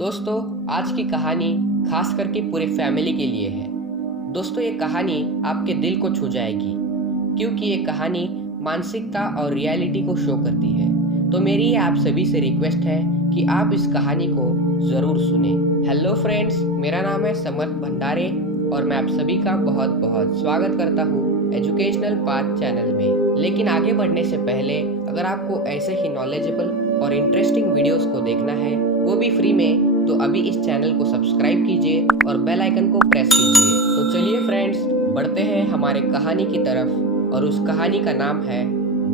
दोस्तों, आज की कहानी खास करके पूरे फैमिली के लिए है। दोस्तों, ये कहानी आपके दिल को छू जाएगी क्योंकि ये कहानी मानसिकता और रियलिटी को शो करती है। तो मेरी आप सभी से रिक्वेस्ट है कि आप इस कहानी को ज़रूर सुने। हेलो फ्रेंड्स, मेरा नाम है समर्थ भंडारे और मैं आप सभी का बहुत बहुत स्वागत करता हूँ एजुकेशनल पाथ चैनल में। लेकिन आगे बढ़ने से पहले अगर आपको ऐसे ही नॉलेजेबल और इंटरेस्टिंग वीडियोस को देखना है, वो भी फ्री में, तो अभी इस चैनल को सब्सक्राइब कीजिए और बेल आइकन को प्रेस कीजिए। तो चलिए फ्रेंड्स, बढ़ते हैं हमारे कहानी की तरफ और उस कहानी का नाम है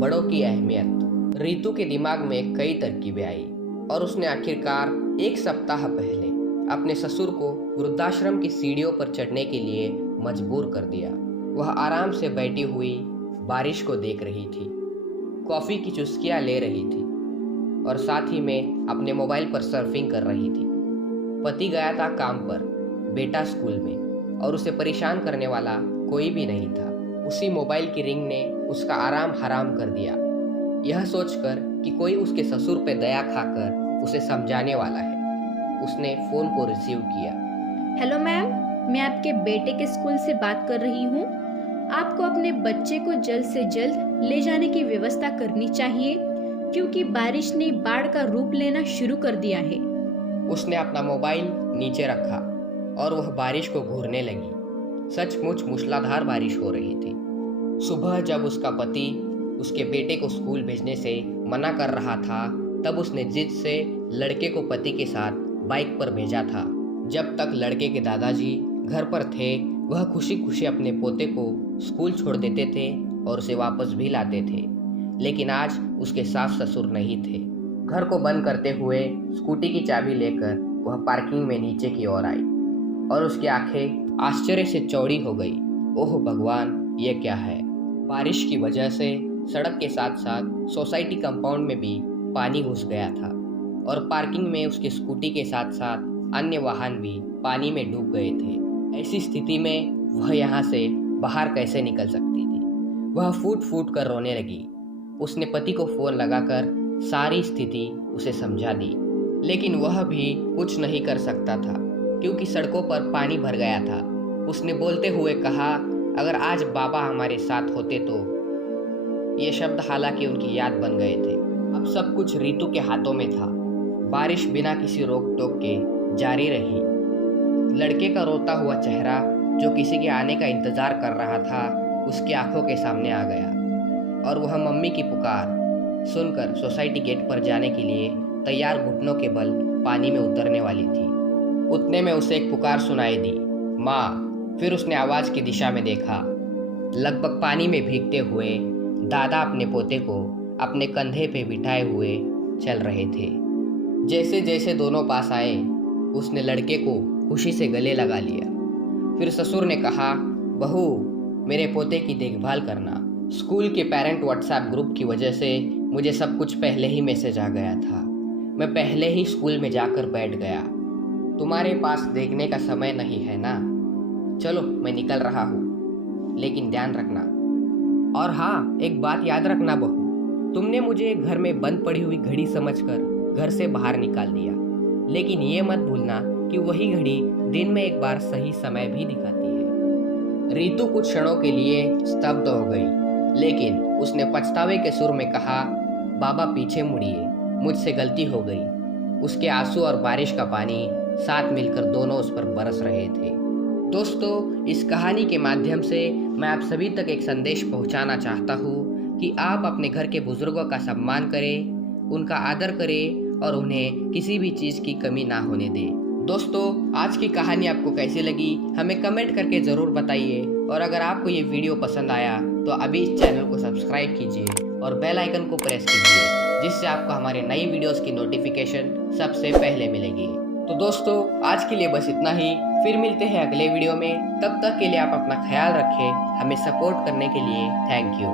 बड़ों की अहमियत। रितु के दिमाग में कई तरकीबें आई और उसने आखिरकार एक सप्ताह पहले अपने ससुर को वृद्धाश्रम की सीढ़ियों पर चढ़ने के लिए मजबूर कर दिया। वह आराम से बैठी हुई बारिश को देख रही थी, कॉफ़ी की चुस्कियाँ ले रही थी और साथ ही में अपने मोबाइल पर सर्फिंग कर रही थी। पति गया था काम पर, बेटा स्कूल में और उसे परेशान करने वाला कोई भी नहीं था। उसी मोबाइल की रिंग ने उसका आराम हराम कर दिया, यह सोचकर कि कोई उसके ससुर पे दया खाकर उसे समझाने वाला है। उसने फ़ोन को रिसीव किया। हेलो मैम, मैं आपके बेटे के स्कूल से बात कर रही हूँ। आपको अपने बच्चे को जल्द से जल्द ले जाने की व्यवस्था करनी चाहिए क्योंकि बारिश ने बाढ़ का रूप लेना शुरू कर दिया है। उसने अपना मोबाइल नीचे रखा और वह बारिश को घूरने लगी। सचमुच मूसलाधार बारिश हो रही थी। सुबह जब उसका पति उसके बेटे को स्कूल भेजने से मना कर रहा था, तब उसने जिद से लड़के को पति के साथ बाइक पर भेजा था। जब तक लड़के के दादाजी घर पर थे, वह खुशी खुशी अपने पोते को स्कूल छोड़ देते थे और उसे वापस भी लाते थे। लेकिन आज उसके सास ससुर नहीं थे। घर को बंद करते हुए स्कूटी की चाबी लेकर वह पार्किंग में नीचे की ओर आई और उसकी आंखें आश्चर्य से चौड़ी हो गई। ओह भगवान, ये क्या है? बारिश की वजह से सड़क के साथ साथ सोसाइटी कंपाउंड में भी पानी घुस गया था और पार्किंग में उसकी स्कूटी के साथ साथ अन्य वाहन भी पानी में डूब गए थे। ऐसी स्थिति में वह यहाँ से बाहर कैसे निकल सकती थी? वह फूट फूट कर रोने लगी। उसने पति को फ़ोन लगाकर सारी स्थिति उसे समझा दी, लेकिन वह भी कुछ नहीं कर सकता था क्योंकि सड़कों पर पानी भर गया था। उसने बोलते हुए कहा, अगर आज बाबा हमारे साथ होते तो। ये शब्द हालांकि उनकी याद बन गए थे। अब सब कुछ रितु के हाथों में था। बारिश बिना किसी रोक टोक के जारी रही। लड़के का रोता हुआ चेहरा जो किसी के आने का इंतजार कर रहा था, उसकी आंखों के सामने आ गया और वह मम्मी की पुकार सुनकर सोसाइटी गेट पर जाने के लिए तैयार घुटनों के बल पानी में उतरने वाली थी। उतने में उसे एक पुकार सुनाई दी, माँ। फिर उसने आवाज़ की दिशा में देखा। लगभग पानी में भीगते हुए दादा अपने पोते को अपने कंधे पे बिठाए हुए चल रहे थे। जैसे जैसे दोनों पास आए, उसने लड़के को खुशी से गले लगा लिया। फिर ससुर ने कहा, बहू, मेरे पोते की देखभाल करना। स्कूल के पेरेंट व्हाट्सएप ग्रुप की वजह से मुझे सब कुछ पहले ही मैसेज आ गया था। मैं पहले ही स्कूल में जाकर बैठ गया। तुम्हारे पास देखने का समय नहीं है ना? चलो, मैं निकल रहा हूँ, लेकिन ध्यान रखना। और हाँ, एक बात याद रखना बहू, तुमने मुझे घर में बंद पड़ी हुई घड़ी समझकर घर से बाहर निकाल दिया, लेकिन ये मत भूलना कि वही घड़ी दिन में एक बार सही समय भी दिखाती है। रितु कुछ क्षणों के लिए स्तब्ध हो गई, लेकिन उसने पछतावे के सुर में कहा, बाबा पीछे मुड़िए, मुझसे गलती हो गई। उसके आंसू और बारिश का पानी साथ मिलकर दोनों उस पर बरस रहे थे। दोस्तों, इस कहानी के माध्यम से मैं आप सभी तक एक संदेश पहुंचाना चाहता हूं कि आप अपने घर के बुजुर्गों का सम्मान करें, उनका आदर करें और उन्हें किसी भी चीज़ की कमी ना होने दें। दोस्तों, आज की कहानी आपको कैसी लगी हमें कमेंट करके ज़रूर बताइए और अगर आपको ये वीडियो पसंद आया तो अभी इस चैनल को सब्सक्राइब कीजिए और बेल आइकन को प्रेस कीजिए, जिससे आपको हमारे नई वीडियोस की नोटिफिकेशन सबसे पहले मिलेगी। तो दोस्तों, आज के लिए बस इतना ही। फिर मिलते हैं अगले वीडियो में। तब तक के लिए आप अपना ख्याल रखें। हमें सपोर्ट करने के लिए थैंक यू।